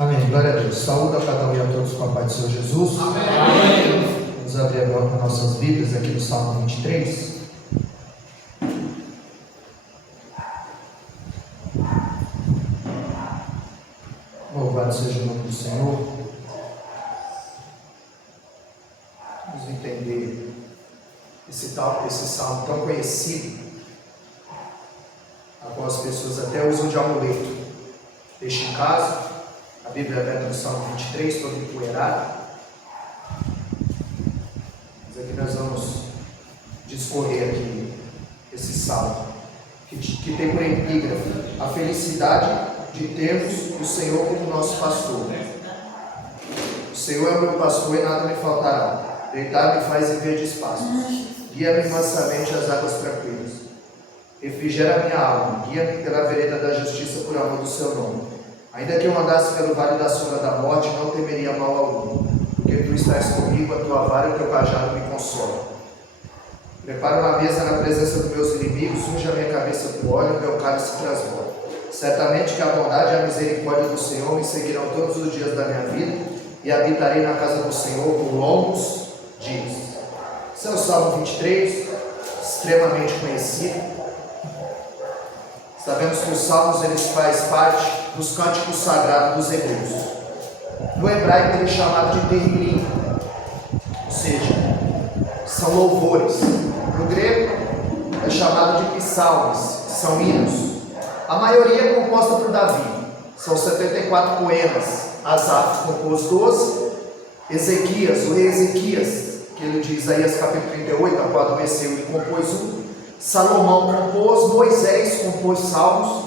Amém. Glória a Deus. Saúde a cada um e a todos com a paz do Senhor Jesus. Amém. Vamos abrir agora com nossas Bíblias aqui no Salmo 23. Louvado seja o nome do Senhor. Vamos entender esse salmo tão conhecido, a qual as pessoas até usam de amuleto. Deixa em casa, a Bíblia aberta no Salmo 23, todo empoeirado. Mas aqui nós vamos discorrer aqui esse salmo, que tem por epígrafe a felicidade de termos o Senhor como nosso pastor. O Senhor é o meu pastor e nada me faltará. Deitar-me faz em verdes pastos. Guia-me mansamente às águas tranquilas. Refrigera a minha alma. Guia-me pela vereda da justiça por amor do seu nome. Ainda que eu andasse pelo vale da sombra da morte, não temeria mal algum, porque tu estás comigo, a tua vara e o teu cajado me consolam. Prepara uma mesa na presença dos meus inimigos, unge a minha cabeça com óleo e meu cálice transborda. Certamente que a bondade e a misericórdia do Senhor me seguirão todos os dias da minha vida, e habitarei na casa do Senhor por longos dias. Esse é o Salmo 23, extremamente conhecido. Sabemos que os salmos eles fazem parte dos cânticos sagrados dos hebreus. No hebraico ele é chamado de Tehillim, ou seja, são louvores. No grego é chamado de psalmes, que são hinos. A maioria é composta por Davi, são 74 poemas. Asaf compôs 12, Ezequias, o rei Ezequias, que ele diz Isaías capítulo 38, a qual adormeceu, ele compôs 1. Salomão compôs, Moisés compôs salmos,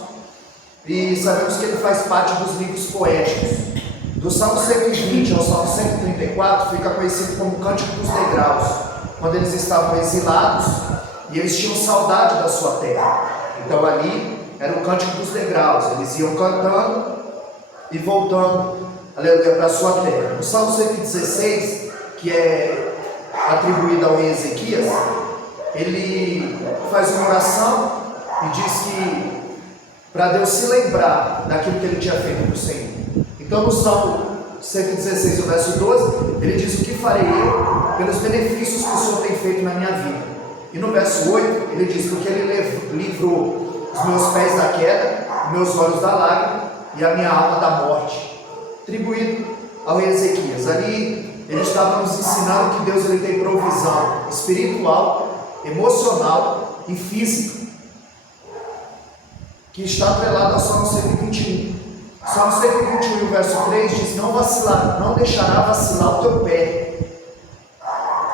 e sabemos que ele faz parte dos livros poéticos. Do Salmo 120 ao Salmo 134 fica conhecido como Cântico dos Degraus, quando eles estavam exilados e eles tinham saudade da sua terra. Então ali era o Cântico dos Degraus, eles iam cantando e voltando, aleluia, para a sua terra. O Salmo 116, que é atribuído ao rei Ezequias, ele faz uma oração e diz que para Deus se lembrar daquilo que ele tinha feito para o Senhor. Então no Salmo 116, o verso 12, ele diz: o que farei eu pelos benefícios que o Senhor tem feito na minha vida? E no verso 8, ele diz: porque ele livrou os meus pés da queda, meus olhos da lágrima e a minha alma da morte. Atribuído ao rei Ezequias. Ali ele estava nos ensinando que Deus ele tem provisão espiritual, emocional e física, que está atrelado ao Salmo 121. Salmo 121, verso 3 diz: não vacilar, não deixará vacilar o teu pé.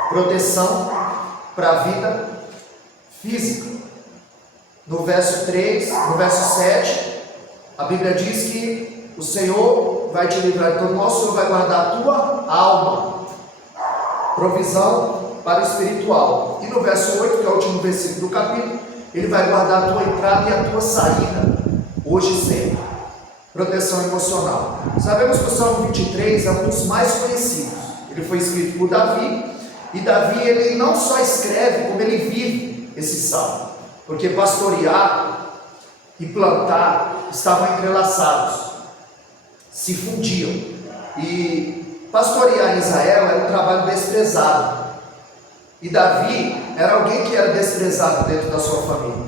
Proteção para a vida física. No verso 3, no verso 7, a Bíblia diz que o Senhor vai te livrar de todo mal, o Senhor vai guardar a tua alma. Provisão para o espiritual. E no verso 8, que é o último versículo do capítulo, ele vai guardar a tua entrada e a tua saída, hoje e sempre. Proteção emocional. Sabemos que o Salmo 23 é um dos mais conhecidos. Ele foi escrito por Davi, e Davi ele não só escreve, como ele vive esse salmo, porque pastorear e plantar estavam entrelaçados, se fundiam, e pastorear em Israel era um trabalho desprezado. E Davi era alguém que era desprezado dentro da sua família.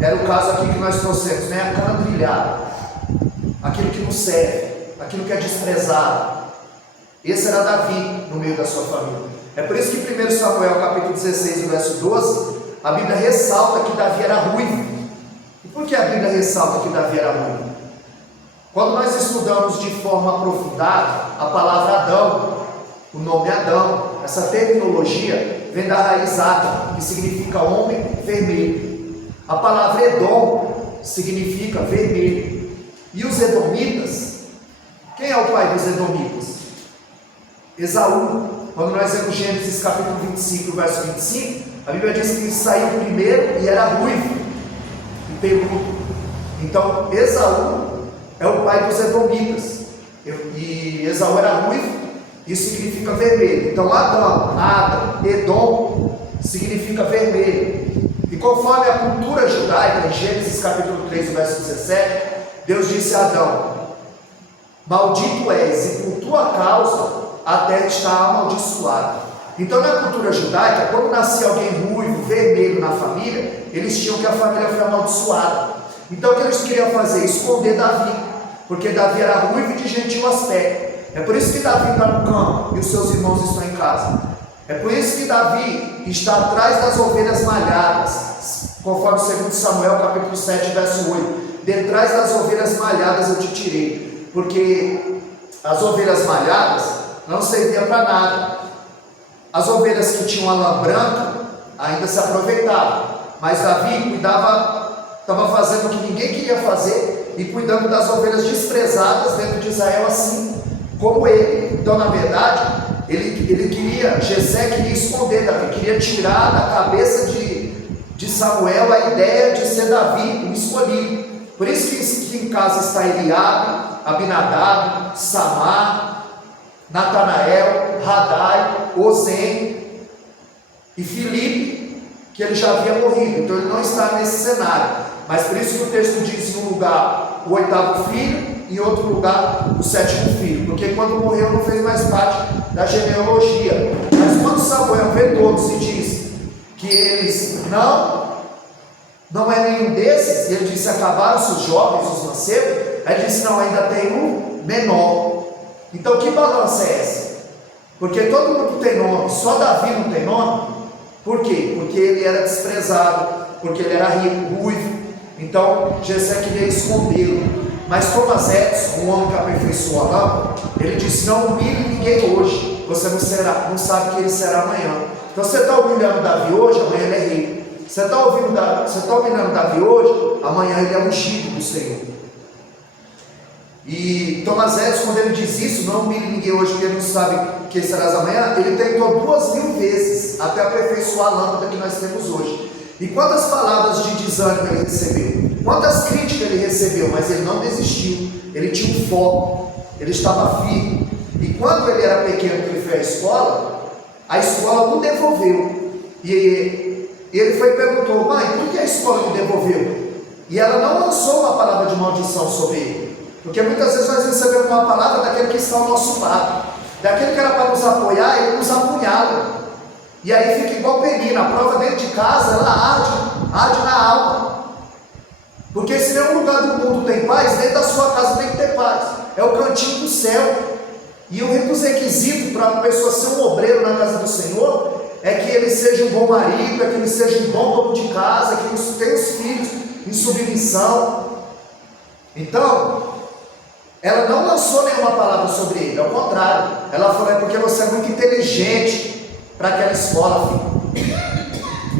Era o caso aqui que nós trouxemos, né? A cana trilhada, aquilo que não serve, aquilo que é desprezado. Esse era Davi no meio da sua família. É por isso que 1 Samuel capítulo 16, verso 12, a Bíblia ressalta que Davi era ruivo. E por que a Bíblia ressalta que Davi era ruivo? Quando nós estudamos de forma aprofundada a palavra Adão, o nome Adão, essa terminologia vem da raiz Adam, que significa homem vermelho. A palavra Edom significa vermelho. E os edomitas, quem é o pai dos edomitas? Esaú. Quando nós vemos Gênesis capítulo 25, verso 25, a Bíblia diz que ele saiu primeiro e era ruivo e peludo. Então Esaú é o pai dos edomitas, e Esaú era ruivo, isso significa vermelho. Então Adam, Edom significa vermelho. E conforme a cultura judaica, em Gênesis capítulo 3, verso 17, Deus disse a Adão: maldito és, e por tua causa a terra está amaldiçoada. Então, na cultura judaica, quando nascia alguém ruivo, vermelho na família, eles tinham que a família foi amaldiçoada. Então, o que eles queriam fazer? Esconder Davi, porque Davi era ruivo e de gentil aspecto. É por isso que Davi está no campo e os seus irmãos estão em casa. É por isso que Davi está atrás das ovelhas malhadas, conforme 2 Samuel capítulo 7, verso 8. Detrás das ovelhas malhadas eu te tirei, porque as ovelhas malhadas não serviam para nada. As ovelhas que tinham a lã branca ainda se aproveitavam, mas Davi cuidava, estava fazendo o que ninguém queria fazer e cuidando das ovelhas desprezadas dentro de Israel, assim como ele. Então, na verdade, ele queria, Jessé queria esconder Davi, queria tirar da cabeça de Samuel a ideia de ser Davi o escolhido. Por isso que em casa está Eliabe, Abinadab, Samar, Natanael, Radai, Ozem e Filipe, que ele já havia morrido. Então ele não está nesse cenário. Mas por isso que o texto diz em um lugar o 8º filho e em outro lugar o 7º filho, porque quando morreu não fez mais parte da genealogia. Mas quando Samuel vê todos e diz que eles não é nenhum desses, ele disse: acabaram-se os jovens, os mancebos. Aí ele disse: não, ainda tem um menor. Então que balança é essa? Porque todo mundo tem nome, só Davi não tem nome. Por quê? Porque ele era desprezado, porque ele era ruivo. Então Jessé queria escondê-lo. Mas Thomas Edison, um homem que aperfeiçoou a lâmpada, ele disse: não humilhe ninguém hoje, você não sabe que ele será amanhã. Então você está humilhando Davi hoje, amanhã ele é rei. Você está humilhando Davi hoje, amanhã ele é ungido do Senhor. E Thomas Edison, quando ele diz isso, não humilhe ninguém hoje, porque ele não sabe que serás amanhã, ele tentou 2000 vezes até aperfeiçoar a lâmpada que nós temos hoje. E quantas palavras de desânimo ele recebeu, quantas críticas ele recebeu, mas ele não desistiu, ele tinha um foco, ele estava firme. E quando ele era pequeno, que ele foi à escola o devolveu. E ele foi e perguntou: mãe, por que a escola me devolveu? E ela não lançou uma palavra de maldição sobre ele, porque muitas vezes nós recebemos uma palavra daquele que está ao nosso lado, daquele que era para nos apoiar, ele nos apunhala. E aí fica igual Penina, a prova dentro de casa, ela arde na alma. Porque se nenhum lugar do mundo tem paz, dentro da sua casa tem que ter paz. É o cantinho do céu. E um dos requisitos para uma pessoa ser um obreiro na casa do Senhor é que ele seja um bom marido, é que ele seja um bom dono de casa, que ele tenha os filhos em submissão. Então, ela não lançou nenhuma palavra sobre ele, ao contrário, ela falou: é porque você é muito inteligente para aquela escola, filho.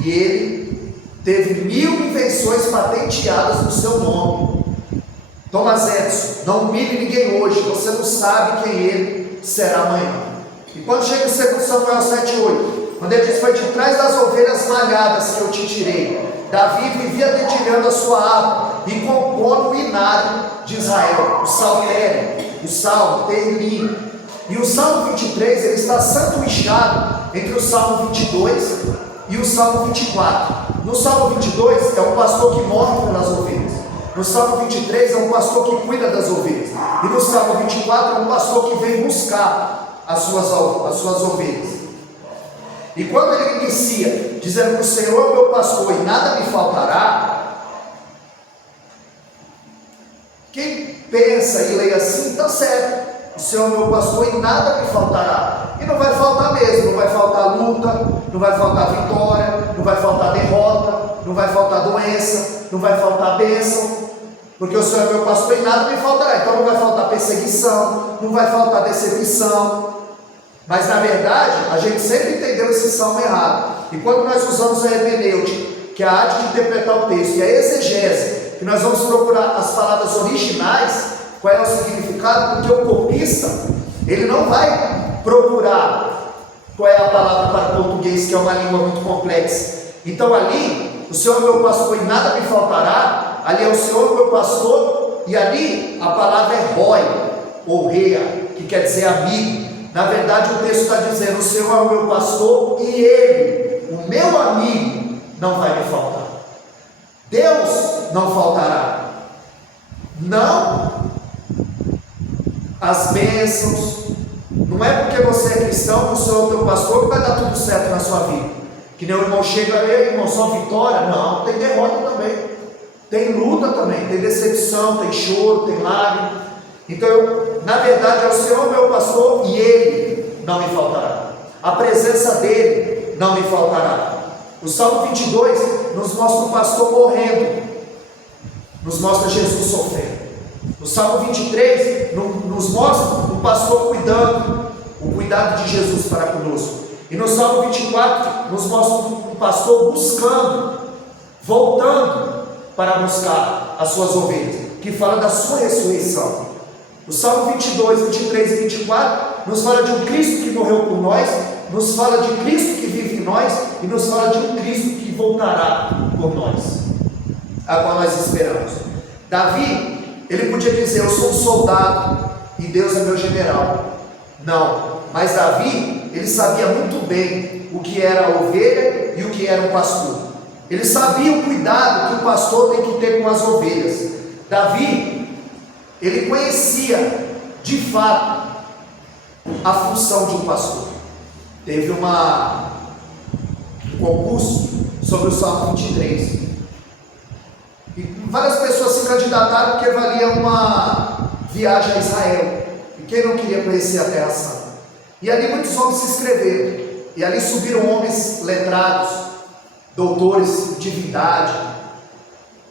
E ele teve 1000 invenções patenteadas no seu nome. Thomas Edison, não humilhe ninguém hoje, você não sabe quem ele será amanhã. E quando chega o 2 Samuel 7,8, quando ele diz: foi de trás das ovelhas malhadas que eu te tirei, Davi vivia dedilhando a sua harpa e compondo o inário de Israel, o saltério, o salmo, o terlim. E o Salmo 23, ele está sanduichado entre o Salmo 22 e o Salmo 24. No Salmo 22 é um pastor que morre pelas ovelhas. No Salmo 23 é um pastor que cuida das ovelhas. E no Salmo 24 é um pastor que vem buscar as suas ovelhas. E quando ele inicia dizendo que o Senhor é o meu pastor e nada me faltará, quem pensa e lê assim, está certo. O Senhor é o meu pastor e nada me faltará. E não vai faltar mesmo, não vai faltar luta, não vai faltar vitória, não vai faltar derrota, não vai faltar doença, não vai faltar bênção, porque o Senhor é meu pastor e nada me faltará. Então não vai faltar perseguição, não vai faltar decepção. Mas na verdade, a gente sempre entendeu esse salmo errado. E quando nós usamos a hermenêutica, que é a arte de interpretar o texto, e a exegese, que nós vamos procurar as palavras originais, qual é o significado? Porque o copista, ele não vai procurar qual é a palavra para português, que é uma língua muito complexa. Então ali, o Senhor é meu pastor e nada me faltará, ali é o Senhor meu pastor, e ali a palavra é roi, ou rea, que quer dizer amigo. Na verdade o texto está dizendo: o Senhor é o meu pastor e ele, o meu amigo, não vai me faltar. Deus não faltará. Não as bênçãos. Não é porque você é cristão, que o Senhor é o teu pastor, que vai dar tudo certo na sua vida. Que nem o irmão chega, irmão, só vitória. Não, tem derrota também. Tem luta também, tem decepção, tem choro, tem lágrima. Então, na verdade, é o Senhor meu pastor e Ele não me faltará. A presença dEle não me faltará. O Salmo 22 nos mostra o pastor morrendo, nos mostra Jesus sofrendo. O Salmo 23 nos mostra o pastor cuidando, o cuidado de Jesus para conosco. E no Salmo 24 nos mostra o pastor buscando, voltando para buscar as suas ovelhas, que fala da sua ressurreição. O Salmo 22, 23 e 24 nos fala de um Cristo que morreu por nós, nos fala de Cristo que vive em nós e nos fala de um Cristo que voltará por nós, a qual nós esperamos. Davi, ele podia dizer: eu sou um soldado e Deus é meu general. Não, mas Davi, ele sabia muito bem o que era a ovelha e o que era um pastor. Ele sabia o cuidado que o pastor tem que ter com as ovelhas. Davi, ele conhecia de fato a função de um pastor. Teve um concurso sobre o Salmo 23 e várias pessoas se candidataram porque valia uma viagem a Israel, e quem não queria conhecer a Terra Santa? E ali muitos homens se inscreveram, e ali subiram homens letrados, doutores de divindade,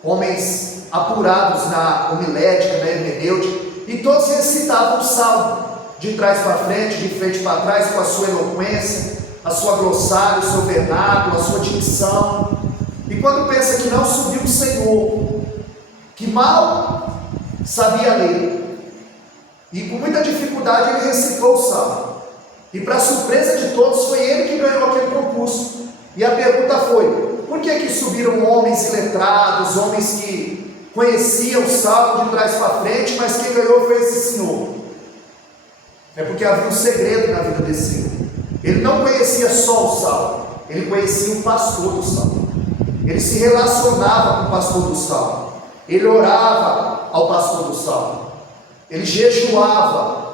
homens apurados na homilética, na hermenêutica, e todos recitavam o salmo, de trás para frente, de frente para trás, com a sua eloquência, a sua glossário, o seu vernáculo, a sua dicção. E quando pensa que não, subiu o Senhor, que mal sabia ler, e com muita dificuldade ele recitou o salmo, e para surpresa de todos, foi ele que ganhou aquele concurso. E a pergunta foi: por que subiram homens iletrados, homens que conheciam o salmo de trás para frente, mas quem ganhou foi esse senhor? É porque havia um segredo na vida desse senhor. Ele não conhecia só o salmo, ele conhecia o pastor do salmo. Ele se relacionava com o pastor do salmo, ele orava ao pastor do salmo, ele jejuava,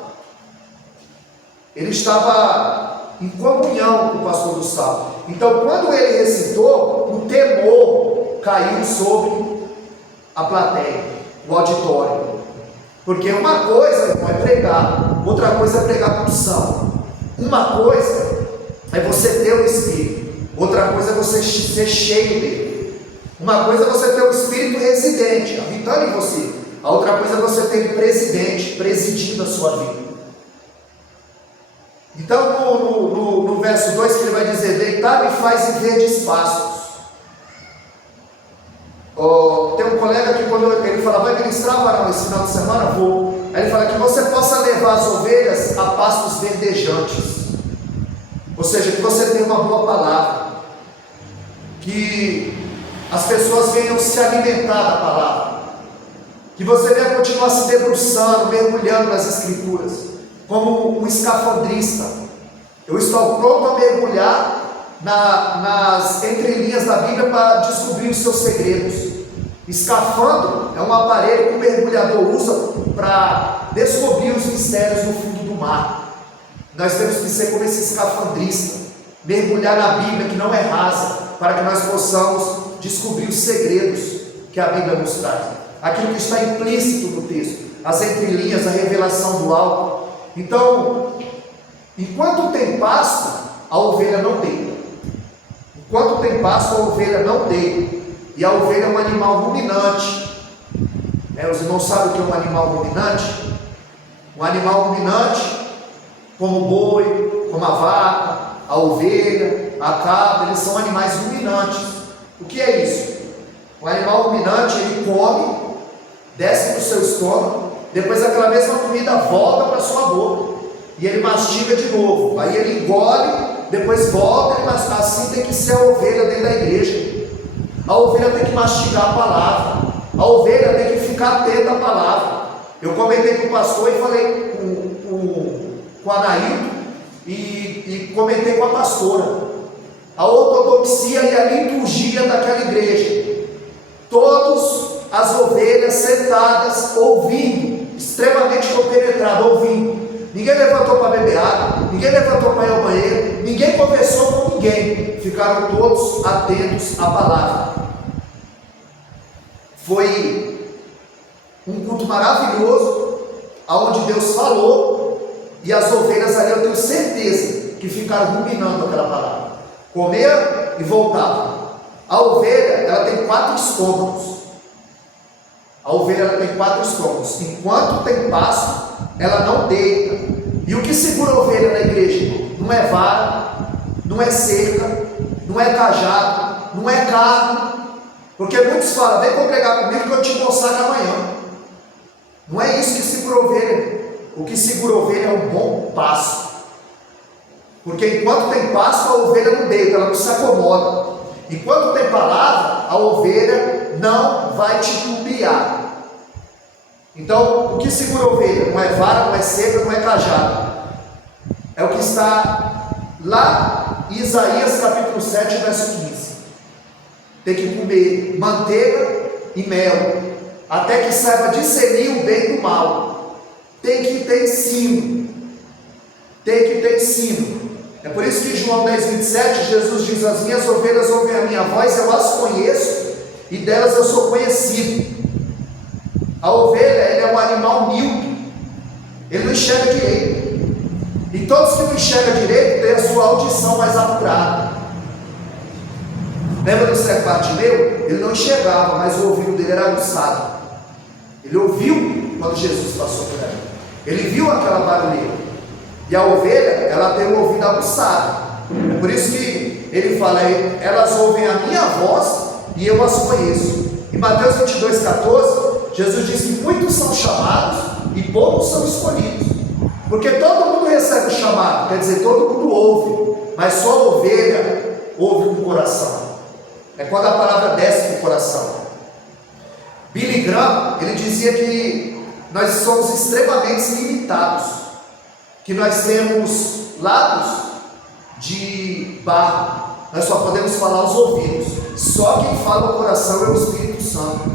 ele estava em comunhão com o pastor do salmo. Então, quando ele recitou, o temor caiu sobre a plateia, o auditório. Porque uma coisa, irmão, é pregar, outra coisa é pregar com unção. Uma coisa é você ter o Espírito, outra coisa é você ser cheio dele. Uma coisa é você ter o Espírito residente, habitando em você. A outra coisa é você ter ele presidente, presidindo a sua vida. Então, no verso 2 que ele vai dizer: deitar-me faz em verdes pastos. Tem um colega que, quando ele fala: vai ministrar, varão, esse final de semana? Vou. Aí ele fala que você possa levar as ovelhas a pastos verdejantes, ou seja, que você tenha uma boa palavra, que as pessoas venham se alimentar da palavra, que você venha continuar se debruçando, mergulhando nas Escrituras, como um escafandrista. Eu estou pronto a mergulhar nas entrelinhas da Bíblia para descobrir os seus segredos. Escafandro é um aparelho que o mergulhador usa para descobrir os mistérios no fundo do mar. Nós temos que ser como esse escafandrista, mergulhar na Bíblia, que não é rasa, para que nós possamos descobrir os segredos que a Bíblia nos traz, aquilo que está implícito no texto, as entrelinhas, a revelação do alto. Então, enquanto tem pasto, a ovelha não deita. Enquanto tem pasto, a ovelha não deita. E a ovelha é um animal ruminante. Os irmãos sabem o que é um animal ruminante? Um animal ruminante, como o boi, como a vaca, a ovelha, a cabra, eles são animais ruminantes. O que é isso? O animal ruminante, ele come, desce para o seu estômago, depois aquela mesma comida volta para a sua boca, e ele mastiga de novo, aí ele engole, depois volta, mas assim tem que ser a ovelha dentro da igreja. A ovelha tem que mastigar a palavra, a ovelha tem que ficar atenta à palavra. Eu comentei com o pastor e falei com a Anaíldo e comentei com a pastora. A ortodoxia e a liturgia daquela igreja, todas as ovelhas sentadas ouvindo extremamente compenetrado, ouvindo. Ninguém levantou para beber água, ninguém levantou para ir ao banheiro, ninguém conversou com ninguém. Ficaram todos atentos à palavra. Foi um culto maravilhoso, aonde Deus falou, e as ovelhas ali eu tenho certeza que ficaram ruminando aquela palavra. Comeram e voltavam. A ovelha, ela tem 4 estômagos. A ovelha, ela tem 4 estômagos. Enquanto tem pasto, ela não deita. E o que segura a ovelha na igreja? Não é vara, não é cerca, não é cajado, não é carne. Porque muitos falam, vem congregar comigo que eu te consagro amanhã. Não é isso que segura a ovelha. O que segura a ovelha é um bom pasto. Porque enquanto tem pasto, a ovelha não deita, ela não se acomoda. Enquanto tem palavra, a ovelha não vai titubear. Então, o que segura a ovelha? Não é vara, não é cerca, não é cajado. É o que está lá em Isaías capítulo 7, verso 15. Tem que comer manteiga e mel, até que saiba discernir o bem do mal. Tem que ter ensino. Tem que ter ensino. É por isso que em João 10, 27, Jesus diz: as minhas ovelhas ouvem a minha voz, eu as conheço, e delas eu sou conhecido. A ovelha, ele é um animal míope, ele não enxerga direito, e todos que não enxergam direito têm a sua audição mais apurada. Lembra do cego Bartimeu? Ele não enxergava, mas o ouvido dele era aguçado. Ele ouviu quando Jesus passou por ali, ele viu aquela barulheira. E a ovelha, ela tem o ouvido aguçado. É por isso que ele fala, elas ouvem a minha voz e eu as conheço. Em Mateus 22, 14, Jesus diz que muitos são chamados e poucos são escolhidos. Porque todo mundo recebe o chamado, quer dizer, todo mundo ouve, mas só a ovelha ouve com o coração. É quando a palavra desce para o coração. Billy Graham, ele dizia que nós somos extremamente limitados, que nós temos lábios de barro, nós só podemos falar os ouvidos. Só quem fala o coração é o Espírito Santo.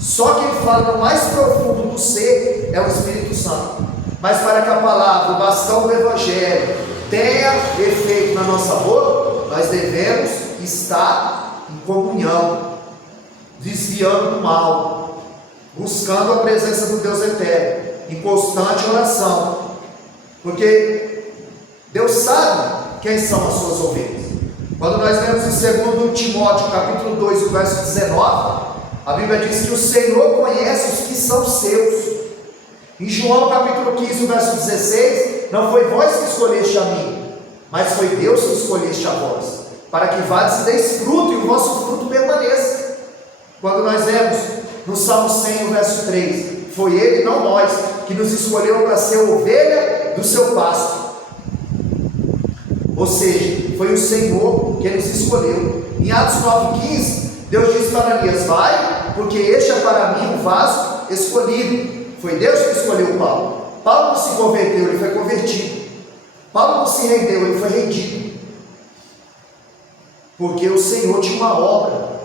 Só quem fala no mais profundo do ser é o Espírito Santo. Mas para que a palavra, o bastão do Evangelho, tenha efeito na nossa boca, nós devemos estar em comunhão, desviando do mal, buscando a presença do Deus eterno, em constante oração. Porque Deus sabe quem são as suas ovelhas. Quando nós lemos em 2 Timóteo capítulo 2, o verso 19, a Bíblia diz que o Senhor conhece os que são seus. Em João capítulo 15, o verso 16, não foi vós que escolheste a mim, mas foi Deus que escolheste a vós, para que vades e deis fruto, e o vosso fruto permaneça. Quando nós lemos no Salmo 100, o verso 3, foi Ele, não nós, que nos escolheu para ser ovelha do seu pasto. Ou seja, foi o Senhor que nos escolheu. Em Atos 9,15, Deus disse para Ananias: vai, porque este é para mim um vaso escolhido. Foi Deus que escolheu Paulo. Paulo não se converteu, ele foi convertido. Paulo não se rendeu, ele foi rendido. Porque o Senhor tinha uma obra,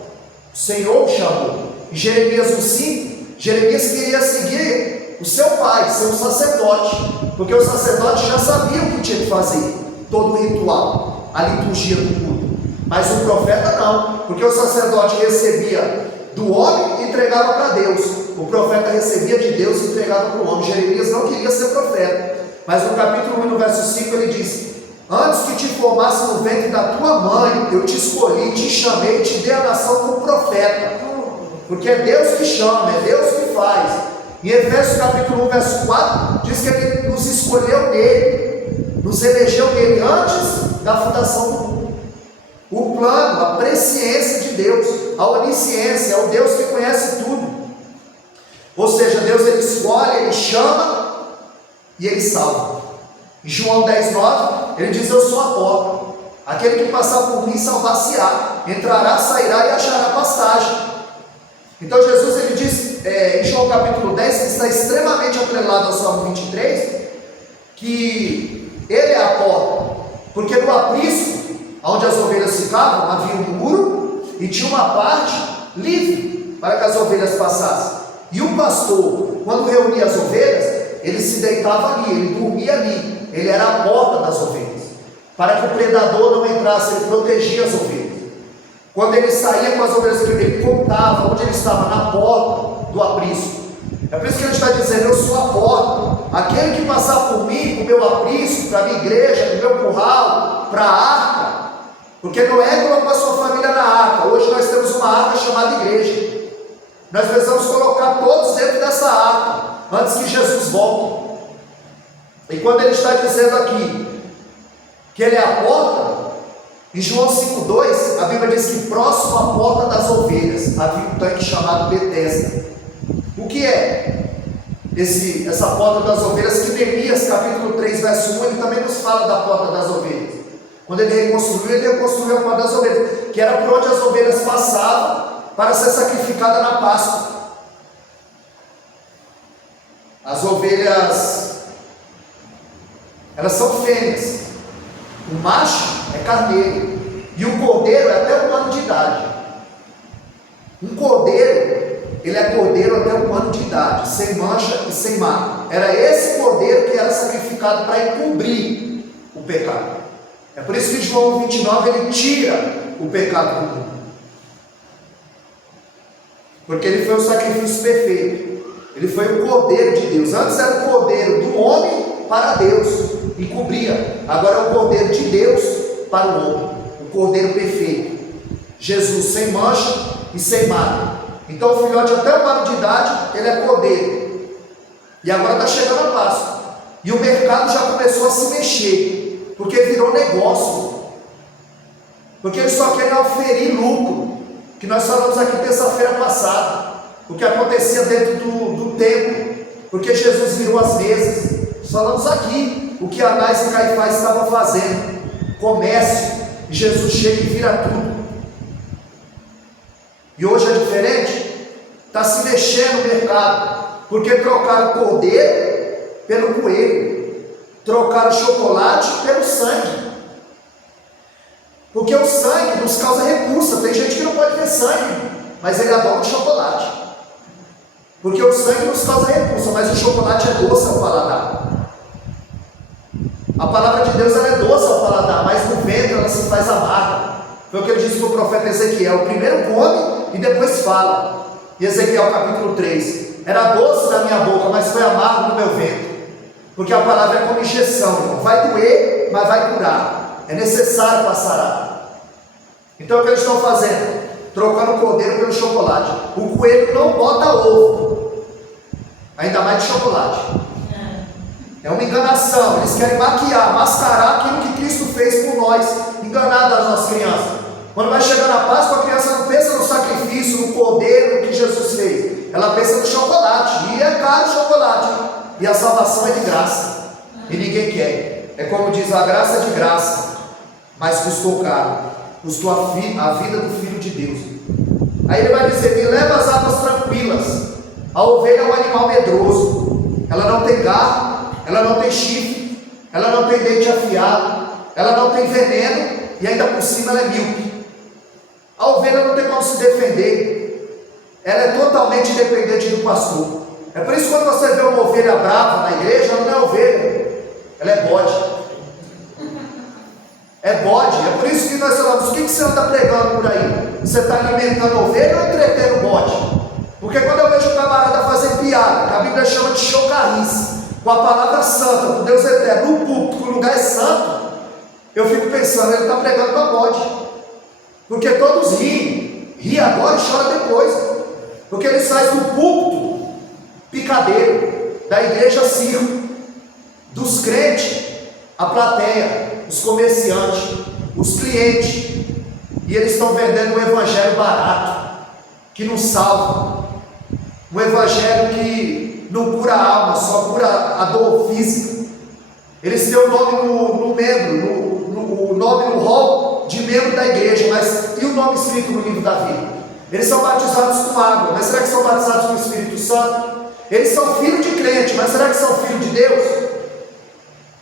o Senhor o chamou. Em Jeremias 1,5, Jeremias queria seguir o seu pai, ser um sacerdote, porque o sacerdote já sabia o que tinha que fazer, todo o ritual, a liturgia do culto. Mas o profeta não, porque o sacerdote recebia do homem e entregava para Deus. O profeta recebia de Deus e entregava para o homem. Jeremias não queria ser profeta, mas no capítulo 1, no verso 5, ele diz: antes que te formasse no ventre da tua mãe, eu te escolhi, te chamei, te dei a nação como profeta. Porque é Deus que chama, é Deus que faz. Em Efésios capítulo 1, verso 4, diz que Ele nos escolheu nele, nos elegeu nele antes da fundação do mundo. O plano, a presciência de Deus, a onisciência, é o Deus que conhece tudo. Ou seja, Deus ele escolhe, ele chama e ele salva. Em João 10,9, ele diz: eu sou a porta, aquele que passar por mim salvar-se-á, entrará, sairá e achará pastagem. Então Jesus ele diz em João capítulo 10, que está extremamente atrelado ao Salmo 23, que ele é a porta, porque no aprisco, onde as ovelhas ficavam, havia um muro e tinha uma parte livre para que as ovelhas passassem. E o pastor, quando reunia as ovelhas, ele se deitava ali, ele dormia ali, ele era a porta das ovelhas, para que o predador não entrasse, ele protegia as ovelhas. Quando ele saía com as ovelhas, ele contava onde ele estava, na porta do aprisco. É por isso que ele está dizendo: eu sou a porta, aquele que passar por mim, com o meu aprisco, para a minha igreja, para o meu curral, para a arca, porque Noé colocou a sua família na arca. Hoje nós temos uma arca chamada igreja. Nós precisamos colocar todos dentro dessa arca, antes que Jesus volte. E quando ele está dizendo aqui que ele é a porta, em João 5,2, a Bíblia diz que próximo à porta das ovelhas havia um tanque chamado Betesda. O que é essa porta das ovelhas? Que Neemias capítulo 3, verso 1, ele também nos fala da porta das ovelhas. Quando ele reconstruiu a porta das ovelhas, que era por onde as ovelhas passavam para ser sacrificada na Páscoa. As ovelhas, elas são fêmeas. O macho é carneiro e o cordeiro é até 1 ano de idade. Um cordeiro, ele é cordeiro até 1 ano de idade, sem mancha e sem marca. Era esse cordeiro que era sacrificado para encobrir o pecado. É por isso que João 29 ele tira o pecado do mundo, porque ele foi o sacrifício perfeito. Ele foi o cordeiro de Deus. Antes era o cordeiro do homem para Deus e cobria. Agora é o cordeiro de Deus para o homem, o cordeiro perfeito, Jesus sem mancha e sem marca. Então o filhote até 1 ano de idade, ele é cordeiro. E agora está chegando a Páscoa, e o mercado já começou a se mexer, porque virou negócio, porque eles só querem oferir lucro, que nós falamos aqui terça-feira passada, o que acontecia dentro do templo, porque Jesus virou as mesas. Falamos aqui o que Anás e Caifás estavam fazendo, comércio, e Jesus chega e vira tudo. E hoje é diferente, está se mexendo no mercado, porque trocaram o cordeiro pelo coelho, trocaram o chocolate pelo sangue, porque o sangue nos causa repulsa. Tem gente que não pode ver sangue, mas ele adora o chocolate, porque o sangue nos causa repulsa, mas o chocolate é doce ao paladar. A palavra de Deus ela é doce ao paladar, mas no ventre ela se faz amarga. Foi o que ele disse para o profeta Ezequiel: primeiro come e depois fala. E Ezequiel capítulo 3: era doce na minha boca, mas foi amargo no meu ventre. Porque a palavra é como injeção, irmão. Vai doer, mas vai curar. É necessário para sarar. Então o que eles estão fazendo? Trocando o cordeiro pelo chocolate. O coelho não bota ovo, ainda mais de chocolate. É uma enganação. Eles querem maquiar, mascarar aquilo que Cristo fez por nós, enganar das nossas crianças. Quando vai chegar na Páscoa, a criança não pensa no sacrifício, no cordeiro, no que Jesus fez. Ela pensa no chocolate, e é caro o chocolate, e a salvação é de graça, e ninguém quer. É como diz: a graça é de graça, mas custou caro, custou a vida do Filho de Deus. Aí ele vai dizer: me leva às águas tranquilas. A ovelha é um animal medroso, ela não tem garra, ela não tem chifre, ela não tem dente afiado, ela não tem veneno, e ainda por cima ela é míope. A ovelha não tem como se defender, ela é totalmente dependente do pastor. É por isso que quando você vê uma ovelha brava na igreja, ela não é ovelha, ela é bode. É bode. É por isso que nós falamos: o que você anda pregando por aí? Você está alimentando a ovelha ou entretendo o bode? Porque quando eu vejo o camarada fazer piada, que a Bíblia chama de chocarrice, com a palavra santa, com Deus eterno, no púlpito, que o lugar é santo, eu fico pensando: ele está pregando para bode. Porque todos riem agora e choram depois, porque ele sai do púlpito picadeiro, da igreja circo, dos crentes, a plateia, os comerciantes, os clientes, e eles estão vendendo um evangelho barato, que não salva, um evangelho que não cura a alma, só cura a dor física. Eles têm o nome no membro, o nome no rol de membro da igreja, mas e o nome escrito no livro da vida? Eles são batizados com água, mas será que são batizados com o Espírito Santo? Eles são filhos de crente, mas será que são filhos de Deus?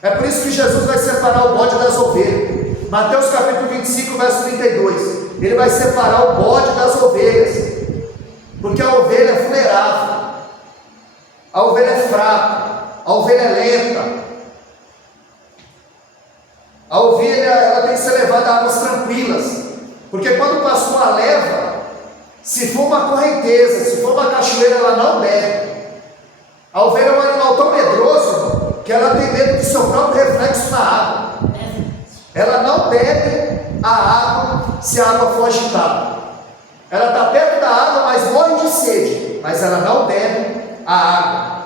É por isso que Jesus vai separar o bode das ovelhas. Mateus capítulo 25, verso 32. Ele vai separar o bode das ovelhas, porque a ovelha é vulnerável. A é lenta. A ovelha, ela tem que ser levada a águas tranquilas, porque quando o pastor a leva, se for uma correnteza, se for uma cachoeira, ela não bebe. A ovelha é um animal tão medroso que ela tem medo do seu próprio reflexo na água. Ela não bebe a água se a água for agitada. Ela está perto da água, mas morre de sede, mas ela não bebe a água,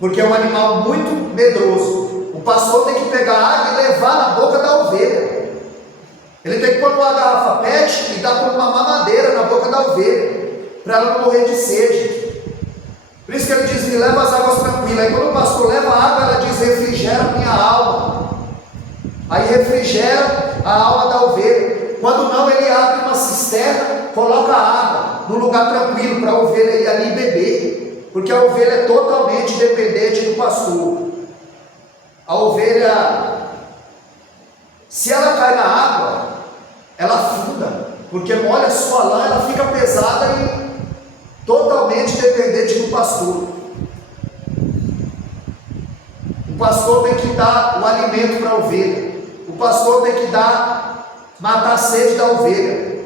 porque é um animal muito medroso. O pastor tem que pegar a água e levar na boca da ovelha. Ele tem que pôr uma garrafa PET e dar como uma mamadeira na boca da ovelha, para ela não morrer de sede. Por isso que ele diz: me leva as águas tranquilas. Aí quando o pastor leva a água, ela diz: refrigera minha alma. Aí refrigera a alma da ovelha. Quando não, ele abre uma cisterna, coloca a água num lugar tranquilo para a ovelha ir ali beber, porque a ovelha é totalmente dependente do pastor. A ovelha, se ela cai na água, ela afunda, porque molha a sua lã, ela fica pesada e totalmente dependente do pastor. O pastor tem que dar o alimento para a ovelha. O pastor tem que matar a sede da ovelha.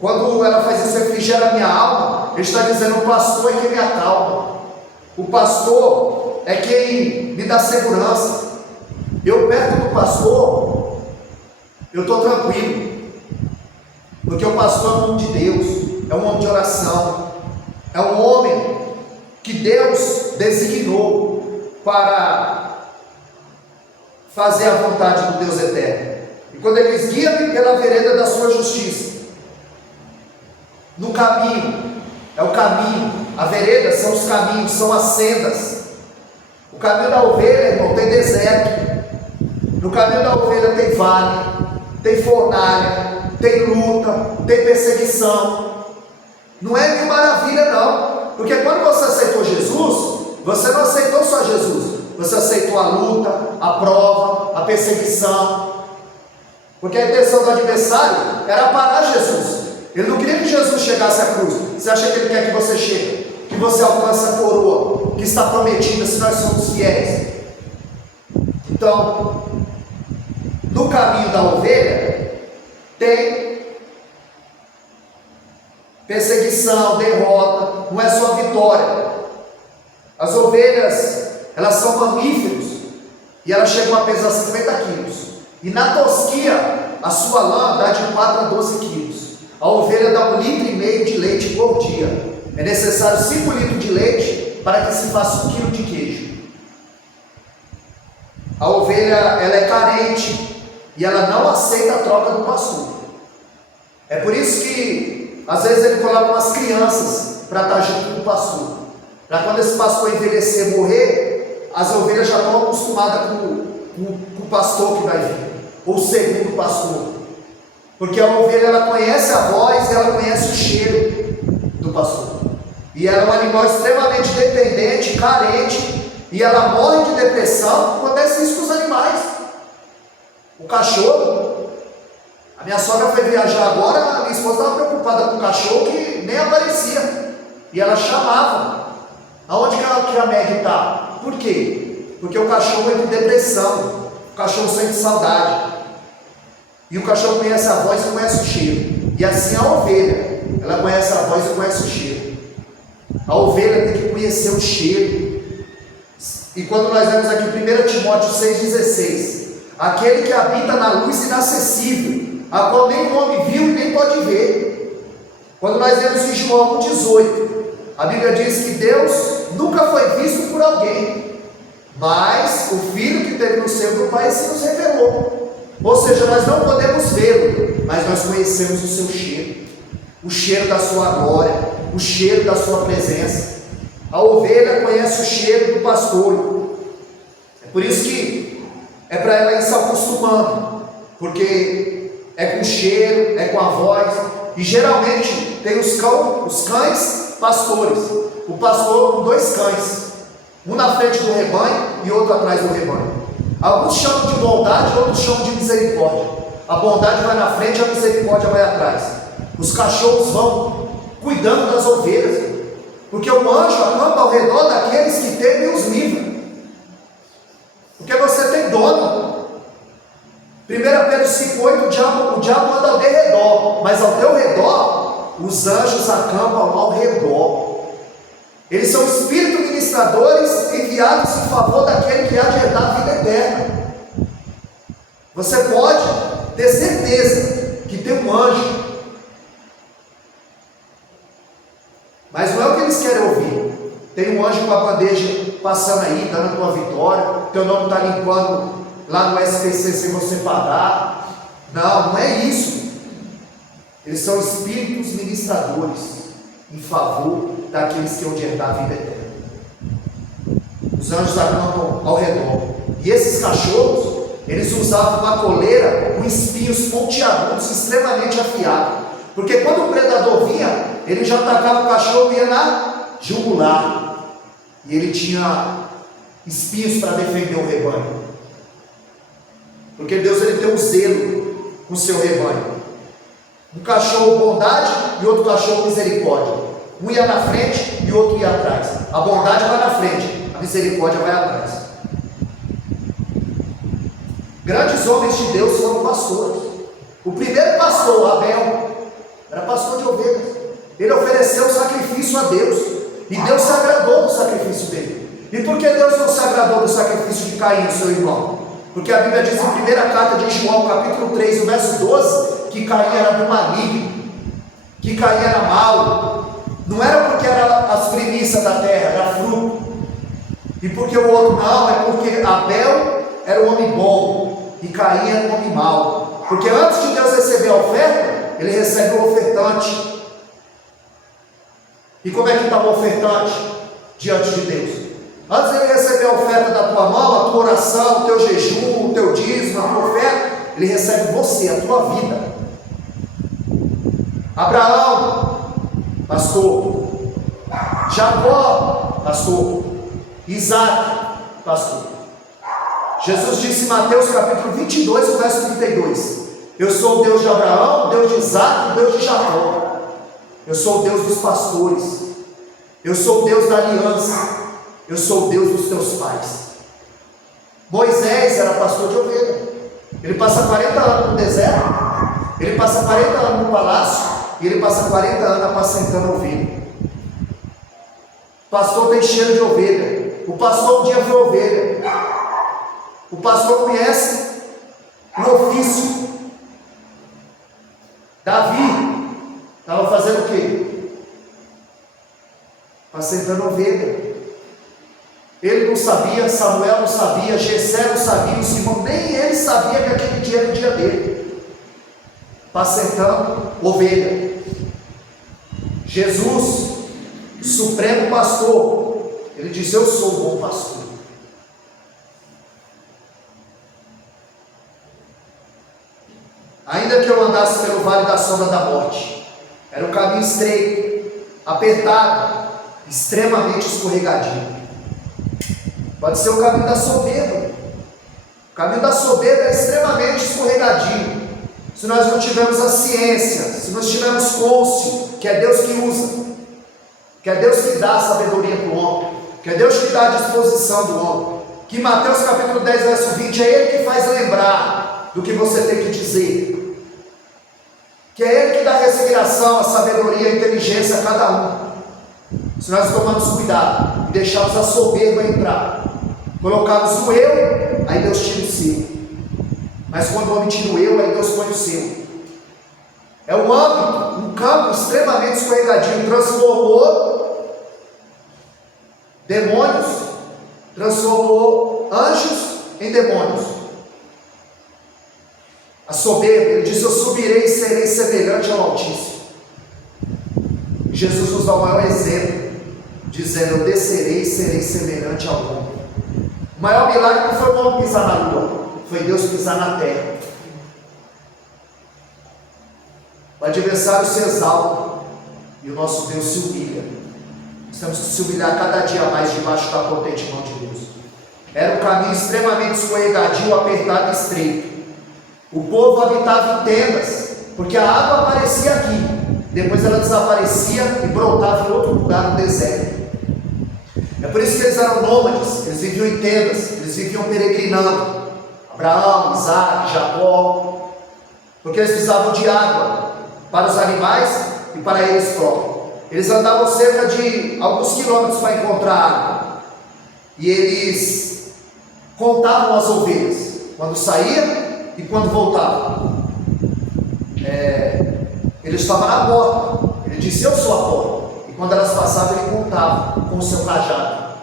Quando ela faz isso, refrigera a minha alma, ele está dizendo: o pastor é quem me acalma. O pastor é quem me dá segurança. Eu perto do pastor, eu estou tranquilo, porque o pastor é um homem de Deus, é um homem de oração, é um homem que Deus designou para fazer a vontade do Deus eterno. E quando ele diz: guia-me pela vereda da sua justiça, no caminho, é o caminho, a vereda são os caminhos, são as sendas. O caminho da ovelha, irmão, tem deserto. No caminho da ovelha tem vale, tem fornalha, tem luta, tem perseguição. Não é mil maravilha não, porque quando você aceitou Jesus, você não aceitou só Jesus, você aceitou a luta, a prova, a perseguição, porque a intenção do adversário era parar Jesus. Ele não queria que Jesus chegasse à cruz. Você acha que ele quer que você chegue, que você alcance a coroa que está prometida se nós somos fiéis? Então, no caminho da ovelha tem perseguição, derrota, não é só vitória. As ovelhas, elas são mamíferos e elas chegam a pesar 50 quilos, e na tosquia a sua lã dá de 4 a 12 quilos. A ovelha dá 1,5 litro de leite por dia. É necessário 5 litros de leite para que se faça 1 quilo de queijo. A ovelha, ela é carente e ela não aceita a troca do pastor. É por isso que às vezes ele coloca umas crianças para estar junto com o pastor, para quando esse pastor envelhecer, morrer, as ovelhas já estão acostumadas com o pastor que vai vir, ou segundo o pastor. Porque a ovelha, ela conhece a voz e ela conhece o cheiro do pastor. E ela é um animal extremamente dependente, carente, e ela morre de depressão. Acontece isso com os animais. O cachorro, a minha sogra foi viajar agora, a minha esposa estava preocupada com o cachorro que nem aparecia. E ela chamava: aonde que a Meg está? Por quê? Porque o cachorro entra em depressão, o cachorro sente saudade. E o cachorro conhece a voz e conhece o cheiro. E assim a ovelha, ela conhece a voz e conhece o cheiro. A ovelha tem que conhecer o cheiro. E quando nós vemos aqui 1 Timóteo 6,16, aquele que habita na luz inacessível, a qual nem o homem viu e nem pode ver. Quando nós vemos em João 1,18, a Bíblia diz que Deus nunca foi visto por alguém, mas o Filho que teve no seio do Pai se nos revelou. Ou seja, nós não podemos vê-lo, mas nós conhecemos o seu cheiro, o cheiro da sua glória, o cheiro da sua presença. A ovelha conhece o cheiro do pastor. É por isso que é para ela ir se acostumando, porque é com o cheiro, é com a voz. E geralmente tem os cães pastores. O pastor com 2 cães, um na frente do rebanho e outro atrás do rebanho. Alguns chamam de bondade, outros chamam de misericórdia. A bondade vai na frente, a misericórdia vai atrás. Os cachorros vão cuidando das ovelhas, porque o anjo acampa ao redor daqueles que temem os livra, porque você tem dono. 1 Pedro 5,8, o diabo anda ao derredor, mas ao teu redor, os anjos acampam ao redor. Eles são espíritos ministradores enviados em favor daquele que há de herdar a vida eterna. Você pode ter certeza que tem um anjo, mas não é o que eles querem ouvir. Tem um anjo com a bandeja passando aí, dando a tua vitória, teu nome está limpando lá no SPC sem você pagar. Não, não é isso. Eles são espíritos ministradores em favor daqueles que hão de herdar a vida eterna. Os anjos acampam ao redor. E esses cachorros, eles usavam uma coleira com espinhos pontiagudos extremamente afiados, porque quando o predador vinha, ele já atacava o cachorro e ia na jugular, e ele tinha espinhos para defender o rebanho, porque Deus, ele tem um zelo com o seu rebanho. Um cachorro bondade e outro cachorro misericórdia. Um ia na frente e o outro ia atrás. A bondade vai na frente, a misericórdia vai atrás. Grandes homens de Deus foram pastores. O primeiro pastor, Abel, era pastor de ovelhas. Ele ofereceu sacrifício a Deus, e Deus se agradou do sacrifício dele. E por que Deus não se agradou do sacrifício de Caim, seu irmão? Porque a Bíblia diz em primeira carta de João, capítulo 3, no verso 12, que Caim era do maligno, que Caim era mau. Não era porque era as primícias da terra, era fruto. E porque o outro não, é porque Abel era um homem bom e Caim era um homem mau. Porque antes de Deus receber a oferta, ele recebe o ofertante. E como é que está o ofertante diante de Deus? Antes de ele receber a oferta da tua mão, a tua oração, o teu jejum, o teu dízimo, a tua oferta, ele recebe você, a tua vida. Abraão, pastor. Jacó, pastor. Isaac, pastor. Jesus disse em Mateus capítulo 22, verso 32: eu sou o Deus de Abraão, o Deus de Isaac, o Deus de Jacó. Eu sou o Deus dos pastores. Eu sou o Deus da aliança. Eu sou o Deus dos teus pais. Moisés era pastor de ovelha. Ele passa 40 anos no deserto, ele passa 40 anos no palácio, e ele passa 40 anos apacentando ovelha. O pastor tem cheiro de ovelha. O pastor um dia foi ovelha. O pastor conhece o ofício. Davi estava fazendo o quê? Apacentando ovelha. Ele não sabia, Samuel não sabia, Jessé não sabia, os irmãos, nem ele sabia que aquele dia era o dia dele. Apacentando ovelha. Jesus, supremo pastor, ele diz: eu sou o bom pastor. Ainda que eu andasse pelo vale da sombra da morte, era um caminho estreito, apertado, extremamente escorregadio. Pode ser o caminho da soberba. O caminho da soberba é extremamente escorregadio. Se nós não tivermos a ciência, se nós tivermos cônscio, que é Deus que usa, que é Deus que dá a sabedoria para o homem, que é Deus que dá a disposição do homem, que Mateus capítulo 10, verso 20, é Ele que faz lembrar do que você tem que dizer, que é Ele que dá a respiração, a sabedoria, a inteligência a cada um. Se nós tomarmos cuidado e deixarmos a soberba entrar, colocarmos o eu, aí Deus tira o seu. Mas quando o homem tira o eu, aí Deus põe o seu. É um âmbito, um campo extremamente escorregadio. Transformou demônios, transformou anjos em demônios. A soberba, ele disse: eu subirei e serei semelhante ao Altíssimo. Jesus nos dá o maior exemplo, dizendo: eu descerei e serei semelhante ao homem. O maior milagre não foi o homem pisar na lua, foi Deus pisar na terra. O adversário se exalta e o nosso Deus se humilha. Nós temos que se humilhar cada dia mais debaixo da potente mão de Deus. Era um caminho extremamente escorregadio, apertado e estreito. O povo habitava em tendas, porque a água aparecia aqui, depois ela desaparecia e brotava em outro lugar no deserto. É por isso que eles eram nômades, eles viviam em tendas, eles viviam peregrinando. Abraão, Isaac, Jacó, porque eles precisavam de água para os animais e para eles próprios. Eles andavam cerca de alguns quilômetros para encontrar água, e eles contavam as ovelhas, quando saía e quando voltava. Ele estava na porta, ele disse: eu sou a porta. E quando elas passavam, ele contava com o seu cajado,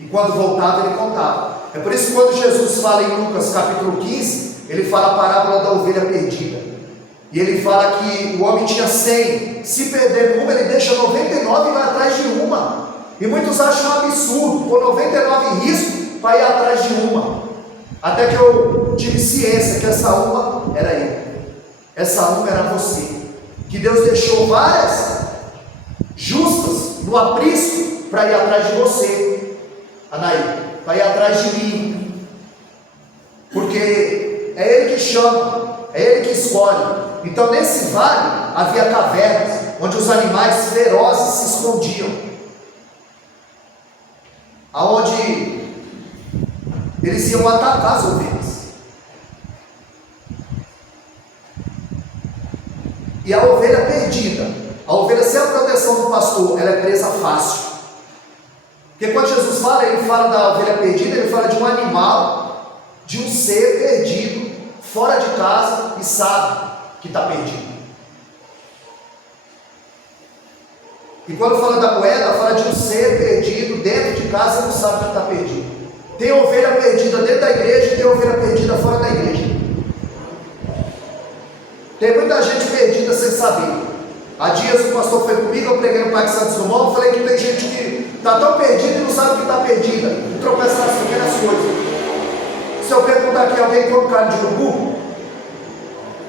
e quando voltava, ele contava. É por isso que quando Jesus fala em Lucas capítulo 15, ele fala a parábola da ovelha perdida, e ele fala que o homem tinha 100, se perder uma, ele deixa 99 e vai atrás de uma. E muitos acham um absurdo pôr 99 em risco para ir atrás de uma, até que eu tive ciência que essa uma era ele, essa uma era você, que Deus deixou várias justas no aprisco para ir atrás de você, Anaí, para ir atrás de mim, porque é Ele que chama, é Ele que escolhe. Então nesse vale havia cavernas, onde os animais ferozes se escondiam, aonde eles iam atacar as ovelhas. E a ovelha perdida, a ovelha sem a proteção do pastor, ela é presa fácil. Porque quando Jesus fala, ele fala da ovelha perdida, ele fala de um animal, de um ser perdido, fora de casa, e sabe que está perdido. E quando fala da moeda, fala de um ser perdido dentro de casa e não sabe que está perdido. Tem ovelha perdida dentro da igreja e tem ovelha perdida fora da igreja. Tem muita gente perdida sem saber. Há dias o pastor foi comigo, eu preguei no Parque Santos Dumont, eu falei que tem gente que está tão perdida e não sabe que está perdida, e tropeça nas pequenas coisas. Se eu perguntar aqui, alguém come carne de urubu?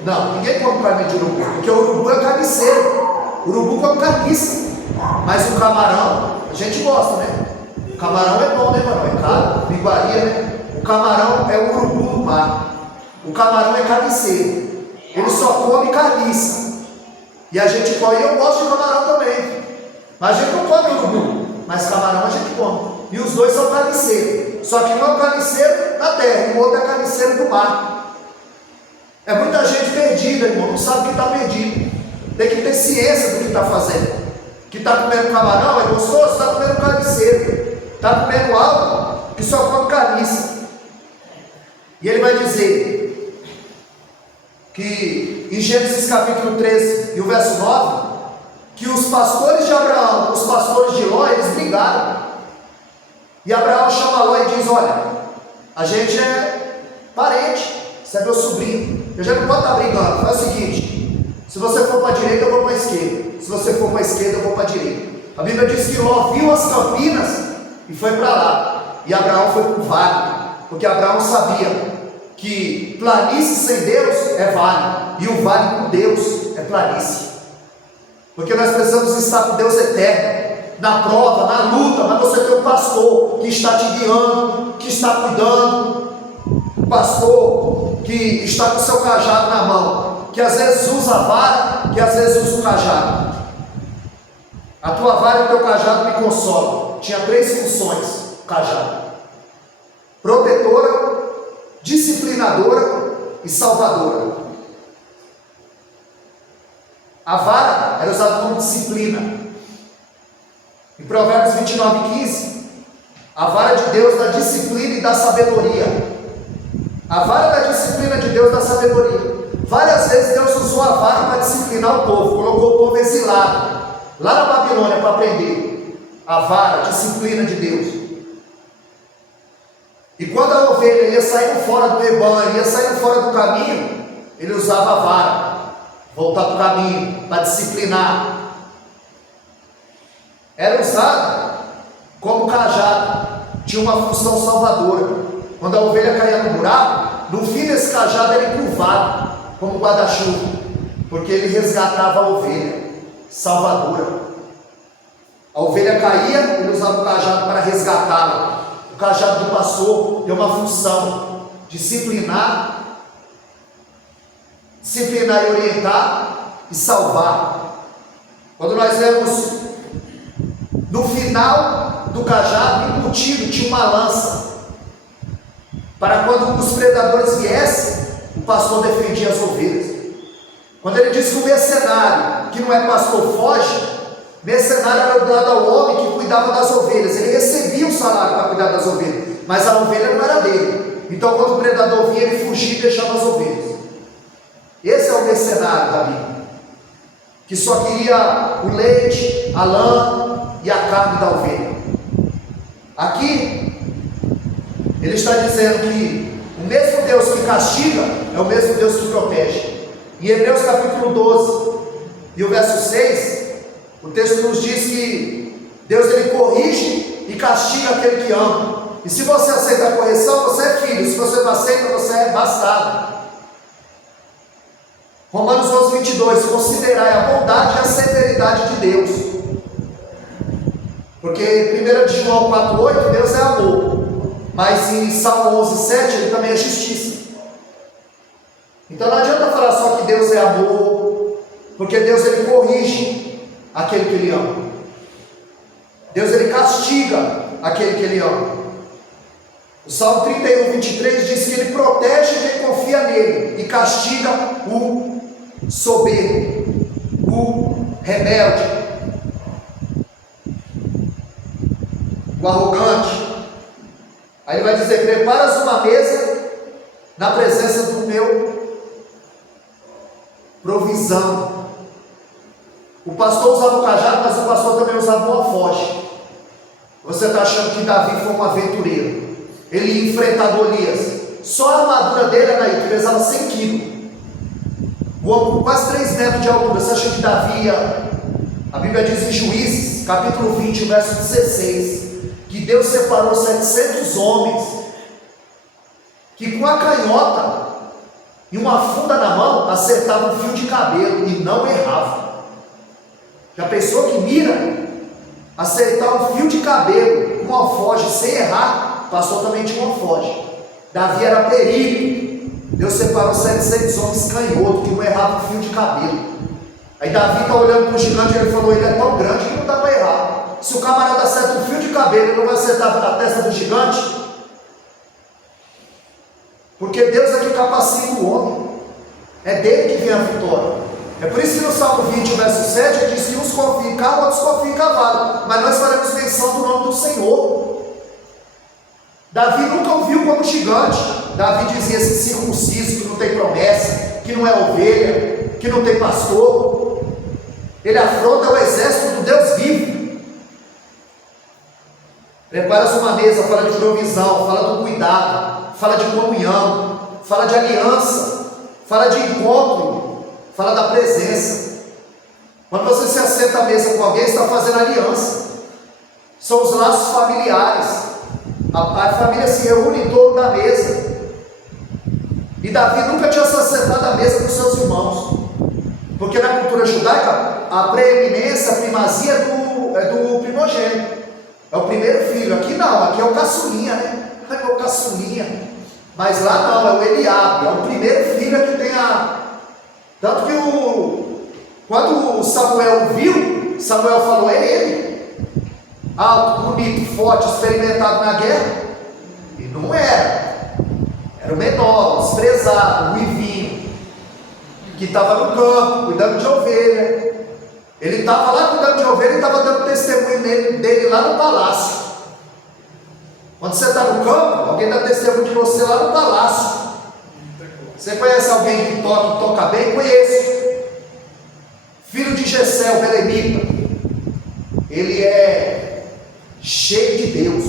Não, ninguém come carne de urubu, porque o urubu é carniceiro, o urubu come carniça, mas o camarão, a gente gosta, né? O camarão é bom, né, mano? É caro, iguaria, né? O camarão é o urubu do mar, o camarão é carniceiro, ele só come carniça. E a gente come, e eu gosto de camarão também, mas a gente não come urubu, mas camarão a gente come, e os dois são carniceiros, só que um é o carniceiro da terra, e o outro é carniceiro do mar. É muita gente perdida, irmão, não sabe que está perdido, tem que ter ciência do que está fazendo, que está comendo camarão, é gostoso, está comendo carniceiro, está comendo algo que só come carniça. E ele vai dizer que em Gênesis capítulo 13 e o verso 9, que os pastores de Abraão, os pastores de Ló, eles brigaram, e Abraão chama Ló e diz: olha, a gente é parente, você é meu sobrinho, eu já não pode estar brigando, faz o seguinte, se você for para a direita eu vou para a esquerda, se você for para a esquerda eu vou para a direita. A Bíblia diz que Ló viu as campinas e foi para lá, e Abraão foi para o vale, porque Abraão sabia que planície sem Deus é vale, e o vale com Deus é planície, porque nós precisamos estar com Deus eterno, na prova, na luta, mas você tem um pastor que está te guiando, que está cuidando, um pastor que está com o seu cajado na mão, que às vezes usa a vara, que às vezes usa o cajado. A tua vara e o teu cajado me consolam. Tinha 3 funções o cajado: protetora, disciplinadora e salvadora. A vara era usada como disciplina. Em Provérbios 29:15, a vara de Deus dá disciplina e dá sabedoria. A vara da disciplina de Deus dá sabedoria. Várias vezes Deus usou a vara para disciplinar o povo, colocou o povo exilado lá na Babilônia para aprender. A vara, a disciplina de Deus. E quando a ovelha ia saindo fora do rebanho, ia saindo fora do caminho, ele usava a vara, voltar para o caminho, para disciplinar. Era usada como cajado, tinha uma função salvadora. Quando a ovelha caía no buraco, no fim desse cajado era encurvado, como guarda-chuva, porque ele resgatava a ovelha, salvadora. A ovelha caía, ele usava o cajado para resgatá-la. O cajado do pastor tem uma função: disciplinar e orientar e salvar. Quando nós vemos no final do cajado embutido tinha uma lança, para quando os predadores viessem, o pastor defendia as ovelhas. Quando ele diz que o mercenário, que não é pastor, foge, mercenário era dado ao homem que cuidava das ovelhas. Ele recebia o salário para cuidar das ovelhas, mas a ovelha não era dele. Então quando o predador vinha, ele fugia e deixava as ovelhas. Esse é o mercenário da Bíblia, que só queria o leite, a lã e a carne da ovelha. Aqui ele está dizendo que o mesmo Deus que castiga é o mesmo Deus que protege. Em Hebreus capítulo 12 e o verso 6, o texto nos diz que Deus ele corrige e castiga aquele que ama. E se você aceita a correção, você é filho. Se você não aceita, você é bastardo. Romanos 11, 22, considerai a bondade e a severidade de Deus. Porque 1 de João 4,8, Deus é amor. Mas em Salmo 11, 7, ele também é justiça. Então não adianta falar só que Deus é amor, porque Deus ele corrige aquele que ele ama. Deus ele castiga aquele que ele ama. O Salmo 31, 23 diz que ele protege quem confia nele e castiga o soberbo, o rebelde, o arrogante. Aí ele vai dizer: preparas uma mesa na presença do meu provisão. O pastor usava o cajado, mas o pastor também usava o alforje. Você está achando que Davi foi um aventureiro? Ele ia enfrentar Golias. Só a armadura dele era aí, que pesava 100 quilos. O homem com quase 3 metros de altura. Você acha que Davi ia? A Bíblia diz em Juízes, capítulo 20, verso 16, que Deus separou 700 homens, que com a canhota e uma funda na mão, acertava um fio de cabelo e não errava. Já pensou que mira? Acertar um fio de cabelo com um alforje sem errar? O pastor também tinha um alforje. Davi era perito. Deus separou 700 homens canhotos que não erravam um fio de cabelo. Aí Davi está olhando para o gigante e ele falou: ele é tão grande que não dá para errar. Se o camarada acerta um fio de cabelo, ele não vai acertar na testa do gigante? Porque Deus é que capacita o homem, é dele que vem a vitória. É por isso que no Salmo 20, verso 7, ele diz que uns confiam em carro, outros confiam em cavalo, mas nós faremos menção do nome do Senhor. Davi nunca ouviu como gigante. Davi dizia: esse circunciso que não tem promessa, que não é ovelha, que não tem pastor. Ele afronta o exército do Deus vivo. Prepara-se uma mesa, fala de provisão, fala do cuidado, fala de comunhão, fala de aliança, fala de encontro, fala da presença. Quando você se assenta à mesa com alguém, está fazendo aliança. São os laços familiares. A família se reúne em torno da mesa. E Davi nunca tinha se assentado à mesa com seus irmãos, porque na cultura judaica a preeminência, a primazia é do primogênito. É o primeiro filho. Aqui não, aqui é o caçulinha, né? É o caçulinha. Mas lá não, é o Eliabe, é o primeiro filho que tem a... Tanto que quando Samuel viu, Samuel falou: é ele. Alto, bonito, forte, experimentado na guerra. E não era. Era o menor, o desprezado, o Ivinho, que estava no campo, cuidando de ovelha. Ele estava lá cuidando de ovelha e estava dando testemunho dele lá no palácio. Quando você está no campo, alguém dá testemunho de você lá no palácio. Você conhece alguém que toca bem? Conheço. Filho de Jessé, o belemita. Ele é cheio de Deus,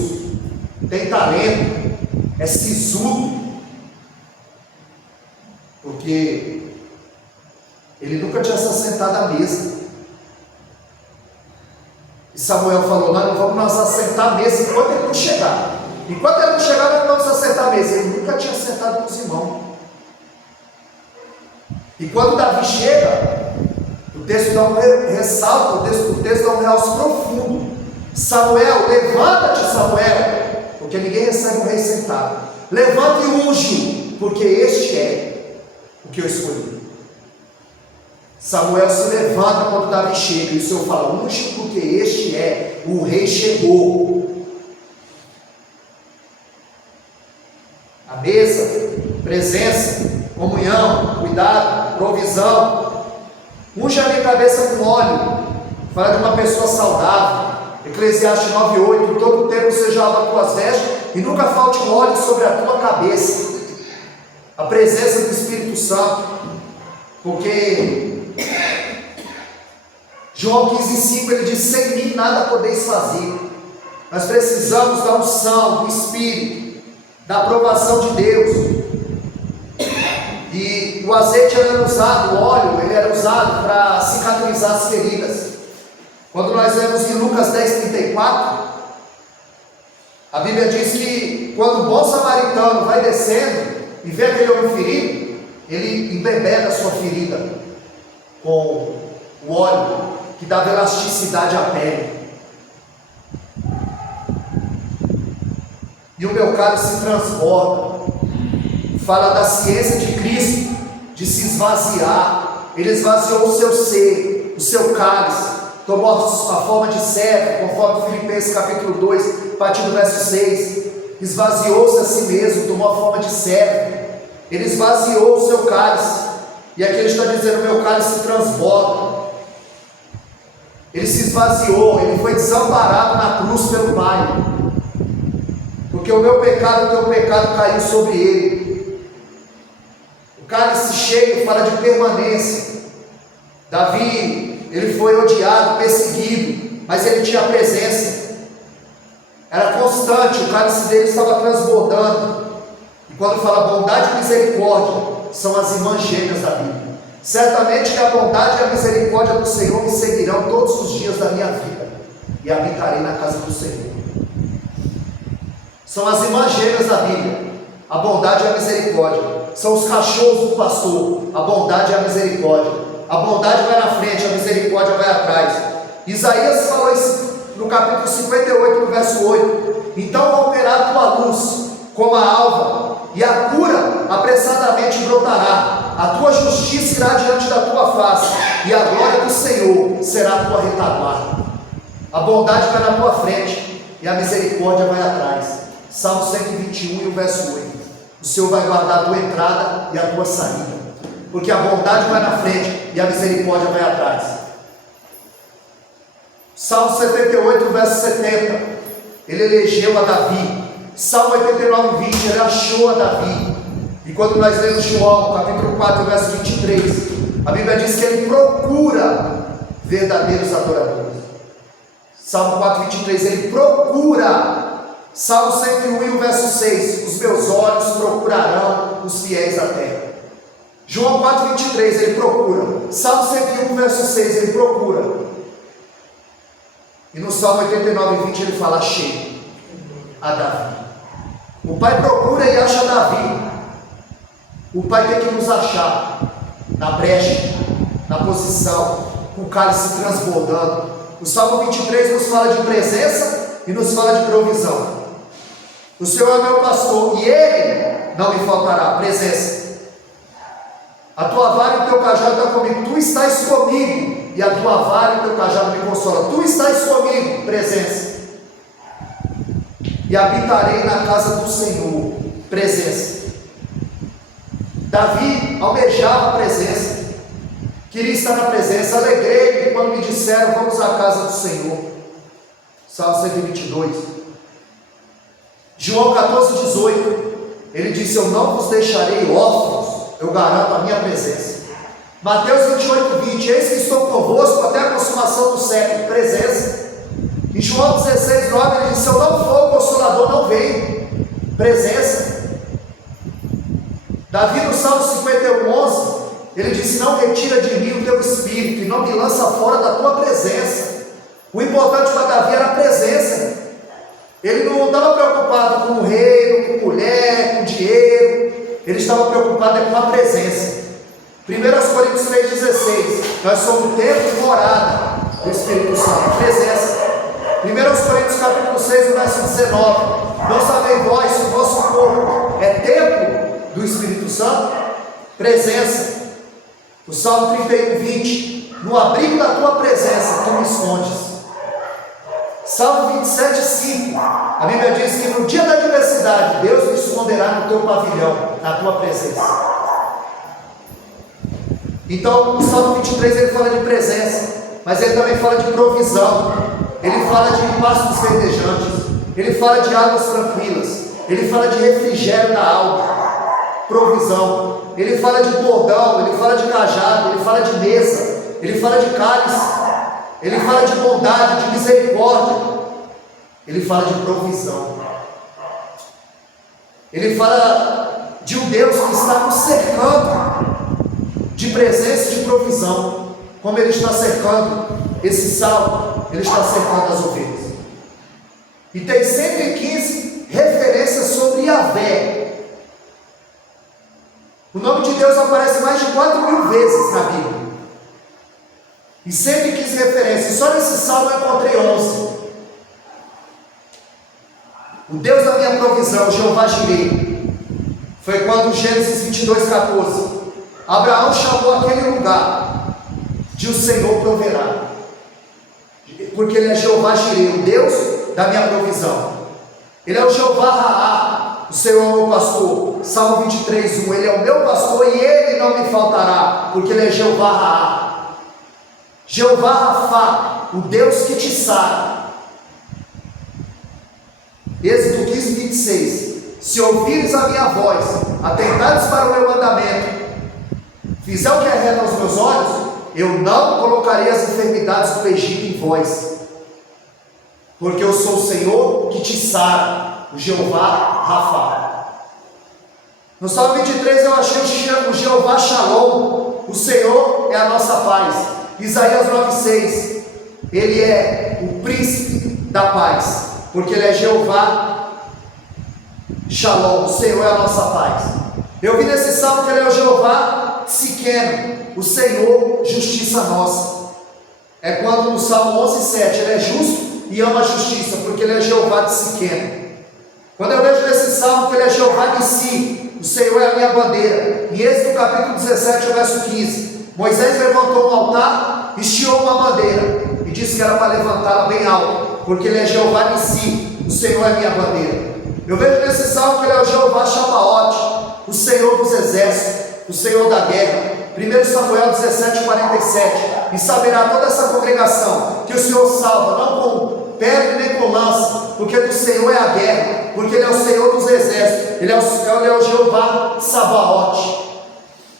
tem talento, é sisudo, porque ele nunca tinha se assentado à mesa. E Samuel falou: nós não vamos nos assentar à mesa enquanto ele não chegar. Enquanto ele não chegar, nós não vamos assentar à mesa. Ele nunca tinha sentado com os irmãos. E quando Davi chega, o texto dá um ressalto, o texto dá um realce profundo. Samuel, levanta-te, Samuel, porque ninguém recebe um rei sentado. Levanta e unge, porque este é o que eu escolhi. Samuel se levanta quando Davi chega e o Senhor fala: unge, porque este é, o rei chegou. A mesa, presença, comunhão, cuidado, provisão. Unge a minha cabeça com óleo. Fala de uma pessoa saudável. Eclesiastes 9:8: todo o tempo seja lava as tuas vestes e nunca falte óleo sobre a tua cabeça. A presença do Espírito Santo. Porque João 15:5 ele diz: sem mim nada podeis fazer. Nós precisamos da unção, do Espírito, da aprovação de Deus. E o azeite era usado, o óleo ele era usado para cicatrizar as feridas. Quando nós lemos em Lucas 10:34, a Bíblia diz que quando o bom samaritano vai descendo e vê aquele homem ferido, ele embebeda a sua ferida com o óleo que dava elasticidade à pele. E o meu cálice se transborda. Fala da ciência de Cristo, de se esvaziar. Ele esvaziou o seu ser, o seu cálice, tomou a forma de servo, conforme Filipenses capítulo 2, a partir do verso 6. Esvaziou-se a si mesmo, tomou a forma de servo. Ele esvaziou o seu cálice. E aqui ele está dizendo: o meu cálice se transborda. Ele se esvaziou, ele foi desamparado na cruz pelo Pai. Porque o meu pecado, o teu pecado caiu sobre ele. O cálice cheio fala de permanência. Davi, ele foi odiado, perseguido, mas ele tinha presença. Era constante, o cálice dele estava transbordando. E quando fala bondade e misericórdia, são as irmãs gêmeas da Bíblia. Certamente que a bondade e a misericórdia do Senhor me seguirão todos os dias da minha vida, e habitarei na casa do Senhor. São as irmãs gêmeas da Bíblia, a bondade e a misericórdia. São os cachorros do pastor, a bondade e a misericórdia. A bondade vai na frente, a misericórdia vai atrás. Isaías falou isso no capítulo 58, no verso 8: então romperá a tua luz como a alva, e a cura apressadamente brotará. A tua justiça irá diante da tua face, e a glória do Senhor será a tua retaguarda. A bondade vai na tua frente, e a misericórdia vai atrás. Salmo 121 e o verso 8: o Senhor vai guardar a tua entrada e a tua saída, porque a bondade vai na frente e a misericórdia vai atrás. Salmo 78, verso 70, ele elegeu a Davi. Salmo 89, 20, ele achou a Davi. E quando nós lemos João, capítulo 4, verso 23, a Bíblia diz que ele procura verdadeiros adoradores. Salmo 4, 23, ele procura. Salmo 101 e o verso 6, os meus olhos procurarão os fiéis da terra. João 4, 23, ele procura. Salmo 101, verso 6, ele procura. E no Salmo 89, 20, ele fala: achei a Davi. O Pai procura e acha Davi. O Pai tem que nos achar na brecha, na posição, com o cálice transbordando. O Salmo 23 nos fala de presença e nos fala de provisão. O Senhor é meu pastor e Ele não me faltará. Presença. A tua vara e o teu cajado estão comigo. Tu estás comigo, e a tua vara e o teu cajado me consolam. Tu estás comigo. Presença. E habitarei na casa do Senhor. Presença. Davi almejava a presença, queria estar na presença. Alegrei-me quando me disseram: vamos à casa do Senhor. Salmo 122. João 14, 18, ele disse: eu não vos deixarei órfãos, eu garanto a minha presença. Mateus 28, 20, eis que estou convosco até a consumação do século. Presença. Em João 16, 9, ele disse: se eu não for o Consolador, não venho. Presença. Davi no Salmo 51, 11, ele disse: não retira de mim o teu espírito e não me lança fora da tua presença. O importante para Davi era a presença. Ele não estava preocupado com o reino, com mulher, com dinheiro. Ele estava preocupado com a presença. 1 Coríntios 3,16, nós somos o templo e morada do Espírito Santo. Presença. 1 Coríntios capítulo 6, verso 19, não sabeis vós se o vosso corpo é templo do Espírito Santo? Presença. O Salmo 31, 20. No abrigo da tua presença, tu me escondes. Salmo 27, 5. A Bíblia diz que no dia da adversidade, Deus me esconderá no teu pavilhão, na tua presença. Então, o Salmo 23, ele fala de presença, mas ele também fala de provisão. Ele fala de pastos verdejantes. Ele fala de águas tranquilas. Ele fala de refrigério na alma, provisão. Ele fala de bordão, ele fala de cajado, ele fala de mesa, ele fala de cálice, ele fala de bondade, de misericórdia, ele fala de provisão. Ele fala de um Deus que está nos cercando de presença e de provisão, como ele está cercando esse salmo, ele está cercando as ovelhas. E tem 115 referências sobre Yahvé. O nome de Deus aparece mais de 4.000 vezes na Bíblia. E 115 referências. Só nesse salmo eu encontrei 11. O Deus da minha provisão, Jeová Jireh. Foi quando Gênesis 22, 14. Abraão chamou aquele lugar de o Senhor proverá. Porque ele é Jeová Jireh, o Deus da minha provisão. Ele é o Jeová Raá, o Senhor é o meu pastor. Salmo 23, 1. Ele é o meu pastor e ele não me faltará, porque ele é Jeová Raá. Jeová Rafá, o Deus que te sara. Êxodo 15, 26. Se ouvires a minha voz, atentares para o meu mandamento, fizer o que é reto aos meus olhos, eu não colocarei as enfermidades do Egito em vós, porque eu sou o Senhor que te sara, o Jeová Rafá. No Salmo 23 eu achei o Jeová Shalom, o Senhor é a nossa paz. Isaías 9,6, ele é o príncipe da paz, porque ele é Jeová Shalom, o Senhor é a nossa paz. Eu vi nesse salmo que ele é o Jeová Tsidkenu, o Senhor justiça nossa. É quando no Salmo 11,7 ele é justo e ama a justiça, porque ele é Jeová Tsidkenu. Quando eu vejo nesse salmo que ele é Jeová Nissi, o Senhor é a minha bandeira. Em Êxodo capítulo 17, verso 15, Moisés levantou um altar, estiou uma bandeira e disse que era para levantá-la bem alto, porque ele é Jeová Nissi, o Senhor é a minha bandeira. Eu vejo nesse salmo que ele é o Jeová Shabaoth, o Senhor dos exércitos, o Senhor da guerra. 1 Samuel 17:47. E saberá toda essa congregação que o Senhor salva, não com pedra nem com lança, porque do Senhor é a guerra, porque ele é o Senhor dos exércitos, ele é o Jeová Sabaoth.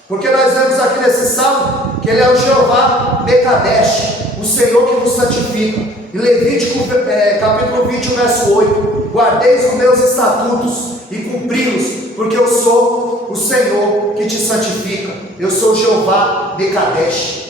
Porque nós vemos aqui nesse salmo que ele é o Jeová Mekadesh, o Senhor que nos santifica. Em Levítico capítulo 20, verso 8: guardeis os meus estatutos e cumpri-los, porque eu sou o Senhor que te santifica. Eu sou Jeová Mekadesh.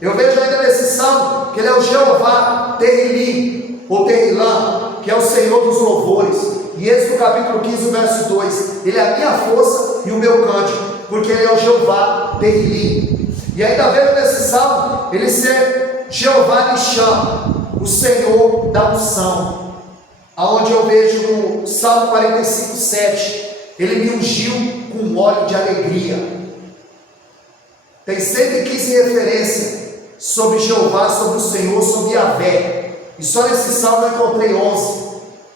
Eu vejo ainda nesse salmo que ele é o Jeová Terrilim, ou Terrilã, que é o Senhor dos louvores. E esse no capítulo 15, verso 2, ele é a minha força e o meu cântico, porque ele é o Jeová Terrilim. E ainda vejo nesse salmo ele ser Jeová Nisham, o Senhor da unção, aonde eu vejo no Salmo 45, 7, ele me ungiu com óleo de alegria. Tem 115 referências sobre Jeová, sobre o Senhor, sobre Yahvé, e só nesse salmo eu encontrei 11.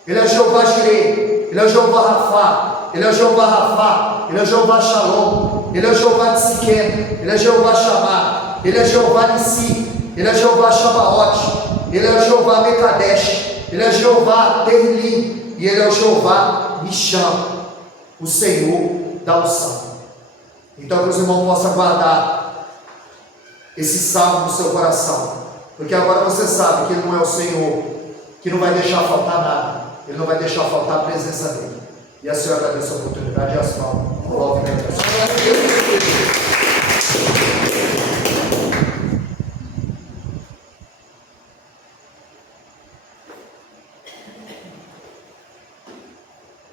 Ele é Jeová Jireh, ele é Jeová Rafá, ele é Jeová Rafá, ele é Jeová Shalom, ele é Jeová Tsidkenu, ele é Jeová Shammah, ele é Jeová Nissi, ele é Jeová Shabaoth, ele é o Jeová Mekadesh, ele é Jeová Terrilim, e ele é o Jeová Nisham, o Senhor da unção. Então que os irmãos possam guardar esse salmo no seu coração, porque agora você sabe que ele não é o Senhor que não vai deixar faltar nada, ele não vai deixar faltar a presença dele. E a senhora agradeço a oportunidade e as palmas.